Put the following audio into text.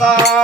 さい。